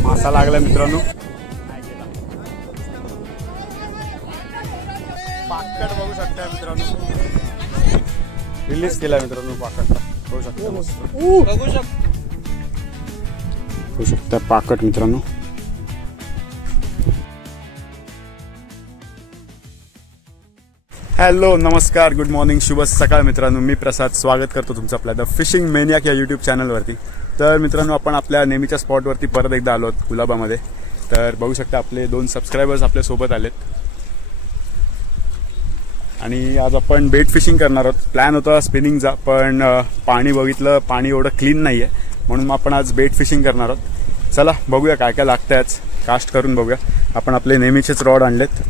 मासा लागला मित्रांनो, पाकट बघू शकता मित्रांनो, रिलीज केला मित्रांनो पाकटला, बघू शकता बघू शकता पाकट मित्रांनो. हॅलो नमस्कार, गुड मॉर्निंग, शुभ सकाळ मित्रांनो. मी प्रसाद स्वागत करतो तुमचं आपल्या द फिशिंग मेनियाक या यूट्यूब चॅनलवरती. तर मित्रांनो आपण आपल्या नेहमीच्या स्पॉटवरती परत एकदा आलो आहोत कुलाबामध्ये. तर बघू शकता आपले 2 सबस्क्रायबर्स आपल्या सोबत आलेत आणि आज आपण बेट फिशिंग करणार आहोत. प्लॅन होता स्पिनिंगचा, पण पाणी बघितलं, पाणी एवढं क्लीन नाही आहे, म्हणून मग आपण आज बेट फिशिंग करणार आहोत. चला बघूया काय काय लागतं आज, कास्ट करून बघूया. आपण आपले नेहमीचेच रॉड आणलेत,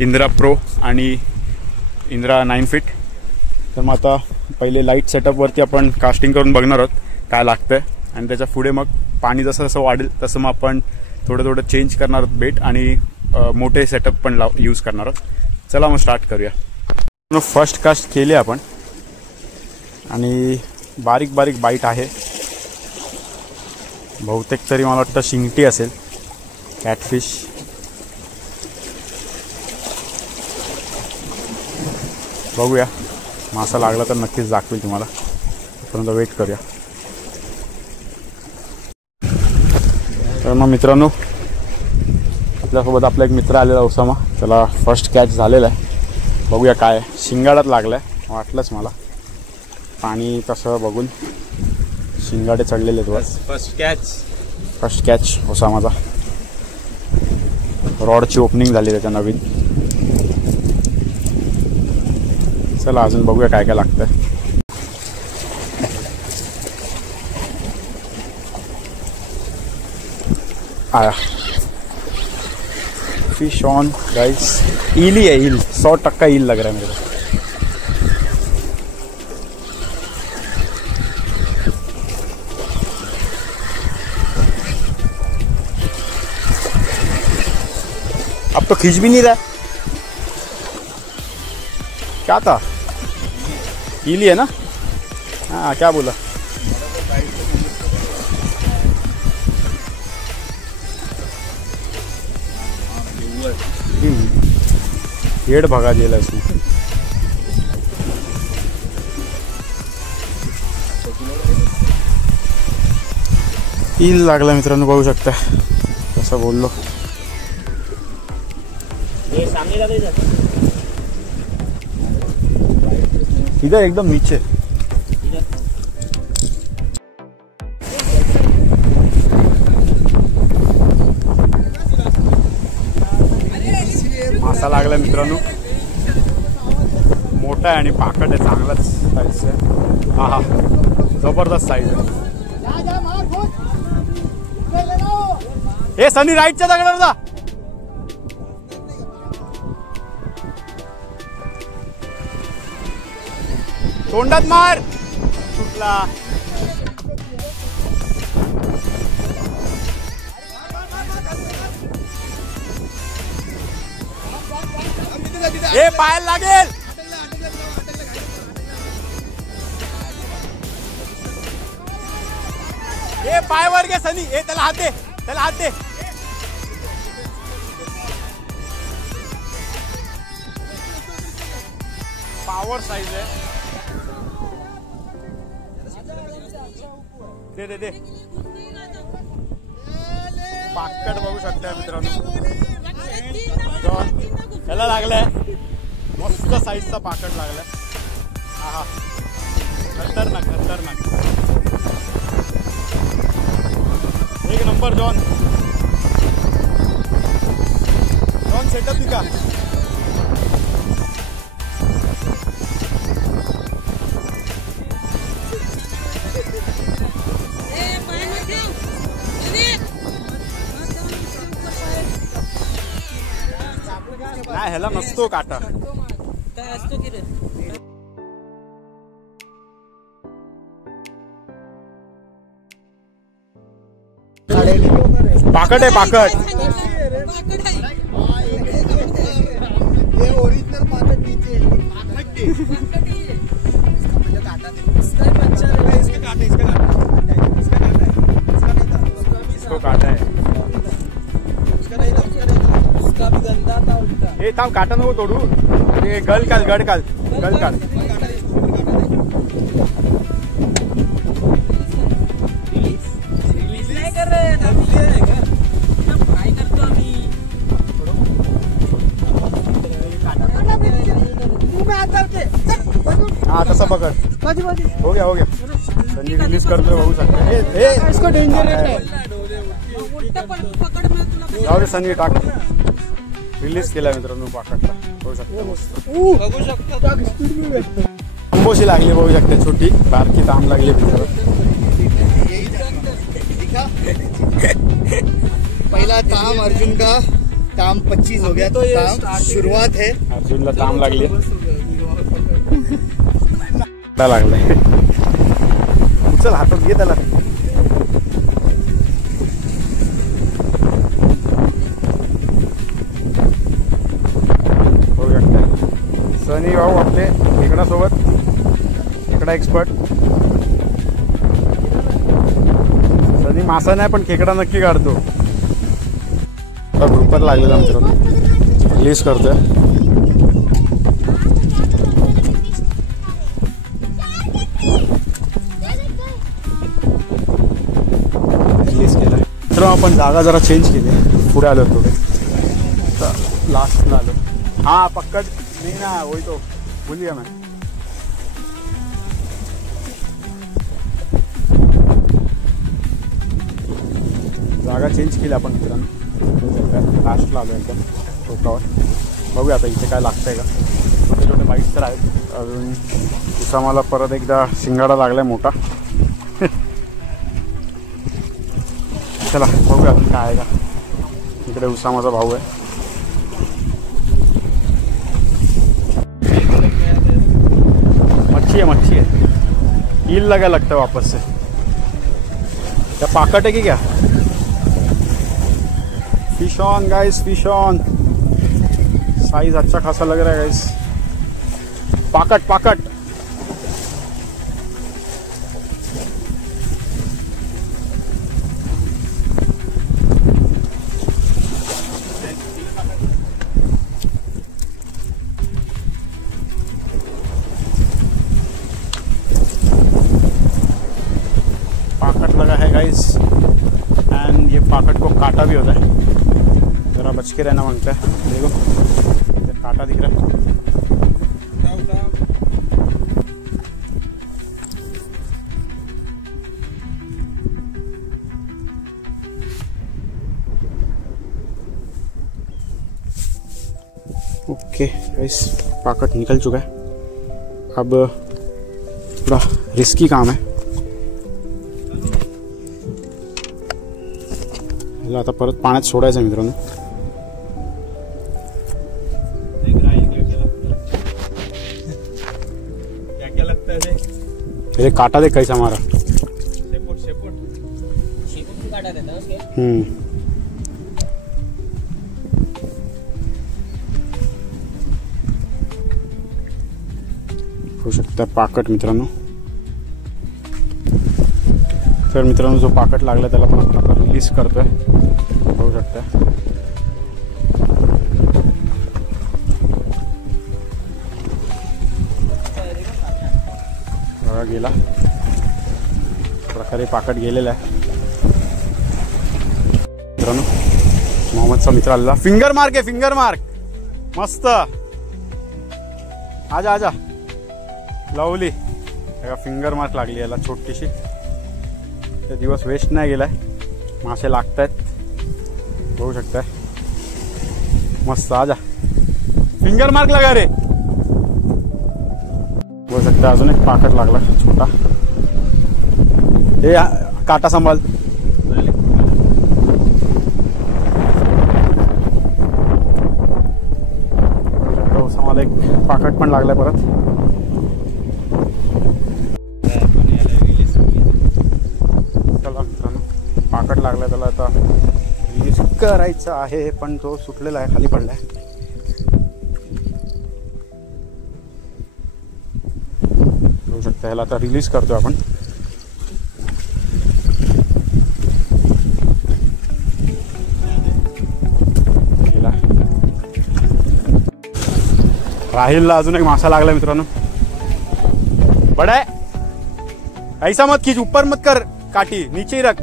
इंद्रा प्रो आणि इंद्रा 9 फीट. तर मग आता पहिले लाईट सेटअपवरती आपण कास्टिंग करून बघणार आहोत काय लागतंय, आणि त्याच्या पुढे मग पाणी जसं जसं वाढेल तसं मग आपण थोडं थोडं चेंज करणार आहोत बेट आणि मोठे सेटअप पण यूज करणार आहोत. चला मग स्टार्ट करूया. फर्स्ट कास्ट केली आपण आणि बारीक बारीक बाईट आहे, बहुतेक तरी मला वाटतं शिंगटी असेल, कॅटफिश. बघूया, मासा लागला तर नक्कीच दाखवेल तुम्हाला, तोपर्यंत वेट करूया. तर मग मित्रांनो आपल्यासोबत आपला एक मित्र आलेला ओसामा, त्याला फर्स्ट कॅच झालेला आहे. बघूया काय, शिंगाड्यात लागला आहे वाटलंच मला, पाणी कसं बघून शिंगाडे चढलेले आहेत. फर्स्ट कॅच ओसामाचा. रॉडची ओपनिंग झाली त्याच्या नवीन. चला अजून बघूया काय काय लागतंय. आया फिश ऑन गाइस, ईल ही है, ईल 100% ईल लग रहा है मेरे को. अब तो खींच भी नहीं रहा है. क्या था, ईल ही है ना? हाँ क्या बोला, हेड भगा दिया इसने. ईल लागला मित्रांनो, बघू शकता कसं बोललो. इधर एकदम नीचे. मासा लागला मित्रांनो, मोठा आहे आणि पाकट आहे, चांगलाच साईज आहे. हा हा, जबरदस्त साईज आहे. हे सनी राईटच्या दगडावर जा. तोंडात मार, सुटला. हे पायाला लागेल. हे पायावर घे सनी, हे त्याला हात दे, त्याला हात दे. पावर साईज आहे. दे दे दे. पाकट बघू शकता मित्रांनो, याला लागलाय, मस्त साईजचा पाकट लागलाय. हा हा, खतरनाक खतरनाक, एक नंबर. जॉन सेटअप दिखा. नाही ह्याला नसतो काटा. पाकट आहे, पाकट. ओरिजिनल पाकट नीचे. इसका काटा, इसका काटा, इसका काटा, इसका नहीं था. इसको काटा है। उसका भी गंदा था उल्टा। ए थांब, काटा नको तोडू, ते गल काल, गड काल, गल काल। रिलीज नाही कर रहे, फ्राय करतो आम्ही। हाँ तसा पकड़, हो गया हो गया। सनी रिलीज करतोय, बघू शकता। इसको डेंजर है। जाऊ दे सनी, टाक। रिलीज केला मित्रांनो पाकटला, बघू शकता मस्त। बघू शकता अंबोशी लागली, बघू शकता, छोटी बारकी ताम लागली मित्रांनो। पहला ताम अर्जुन का, ताम 25 हो गया, तो ताम शुरुआत है। अर्जुनला ताम लागली, लागलाय। उचल, हातात घे त्याला। बघू शकता सनी भाऊ आपले इकडा सोबत, खेकडा एक्सपर्ट। सनी मासा नाही पण खेकडा नक्की काढतो। ग्रुपात लागलेला मित्रांनो, रिलीज करतोय। रिलीज केलाय मित्रांनो। आपण जागा जरा चेंज केली, पुढे आलो थोडे, लास्टला आलो। हाँ पक्कड नहीं ना, वही तो भूल गया मैं। जागा चेंज केली आपण मित्रांनो, लास्टला आलो एकदम टोकावर। बघूया आता इथे काय लागतंय का। छोटे छोटे बाईट्स तर आहेत अजून। उसा मला परत एकदा शिंगाडा लागलाय मोठा। चला बघूया अजून काय आहे का। इकडे उसा माझा भाऊ आहे। मच्छी है, ईल लगा लगता है वापस से। क्या पाकट है कि क्या? Fish on guys, fish on. Size अच्छा खासा लग रहा है गाइस। पाकट पाकट। लगा है गाइस, एंड ये पाकट को काटा भी होता है, जरा बच के रहना मांगता है। देखो काटा दिख रहा है। ओके गाइस, पाकट निकल चुका है। अब थोड़ा रिस्की काम है। आता परत पाण्यात सोडायचं मित्रांनो। क्या लगता है ये काटा देख कैसा हमारा। शेपूट शेपूट काटा देता है उसके। हो शकता है पाकट मित्रांनो। तर मित्रांनो जो पाकट लागला त्याला पण रिलीज करतोय, बघू शकता। बघा गेला, प्रकारे पाकट गेलेला आहे मित्रांनो। मोहम्मदचा मित्र आलेला, फिंगर मार्क आहे, फिंगर मार्क मस्त। आजा आजा, लवली। फिंगर मार्क लागली याला छोटीशी। ते दिवस वेस्ट नाही गेलाय, मासे लागतायत, बघू शकताय मस्त। आजा, फिंगर मार्क लगा रे। बघू शकता अजून एक पाकट लागला छोटा। हे काटा सांभाळ। मला एक पाकट पण लागलाय परत। पाकट लागला त्याला, आता रिलीज करायचं आहे पण तो सुटलेला आहे, खाली पडलाय। बघू शकता ह्याला आता रिलीज करतोय आपण। राहिलला अजून एक मासा लागला मित्रांनो. बड़ा है, ऐसा मत खींच, ऊपर मत कर काठी, नीचे ही रख.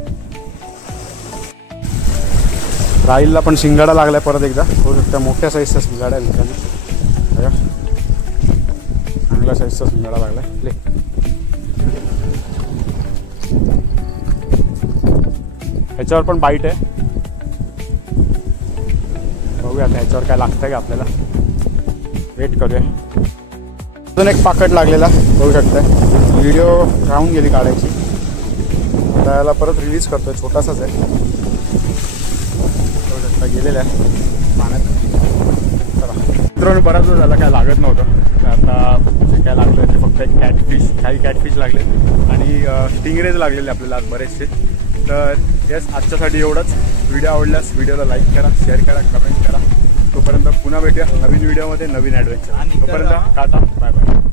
राहिलला पण शिंगाडा लागलाय परत एकदा. होऊ शकता मोठ्या साईजचा शिंगाडा आहे मित्रांनो. चांगल्या साईजचा शिंगाडा लागलाय. ह्याच्यावर पण बाईट आहे. बघूया ह्याच्यावर काय लागतंय का आपल्याला. वेट करूया. अजून एक पाकट लागलेला बघू शकताय. व्हिडिओ राहून गेली काढायची. आता याला परत रिलीज करतोय. छोटासाच आहे बघू शकता. गेलेला आहे पाण्यात. चला मित्रांनो बराच वेळ झाला काय लागत नव्हतं. आता जे काय लागलं ते फक्त एक कॅटफिश, काही कॅटफिश लागले आणि स्टिंगरेज लागलेले आपल्याला आज बरेचसे. तर येस आजच्यासाठी एवढंच. व्हिडिओ आवडल्यास व्हिडिओला लाईक करा, शेअर करा, कमेंट करा. तोपर्यंत पुन्हा भेटूया नवीन व्हिडिओमध्ये नवीन ॲडव्हेंचर. तोपर्यंत टाटा बाय बाय.